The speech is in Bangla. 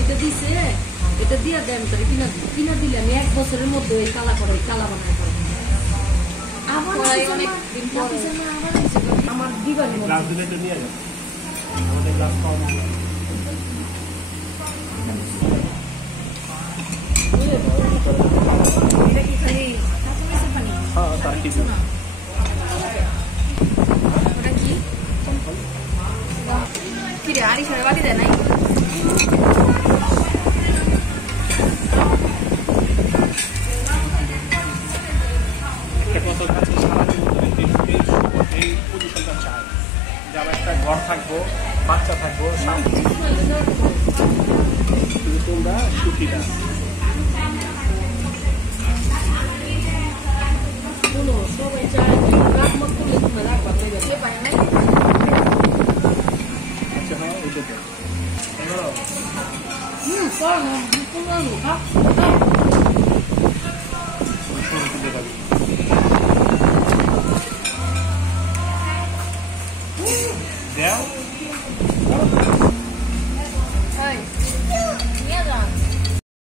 এটা দিছে এটা দিয়া দেন করে কিনা দিলে আমি 1 বছরের মধ্যে ওই কালা বানাই করে আবার অনেক দিন পরে আমার দিবানি গ্লাস দিলে তো নিয়ে যাবে আমাদের গ্লাস পাওয়া যাবে এটা কি খালি কাঁচা পানি হ্যাঁ তার কিছু না ওটা কি কি রে আরি সারা বাড়ি দেয় নাই একটা ঘর থাকবো বাচ্চা থাকবো তোমরা সুখী না সবাই চায় আচ্ছা হ্যাঁ ওইটা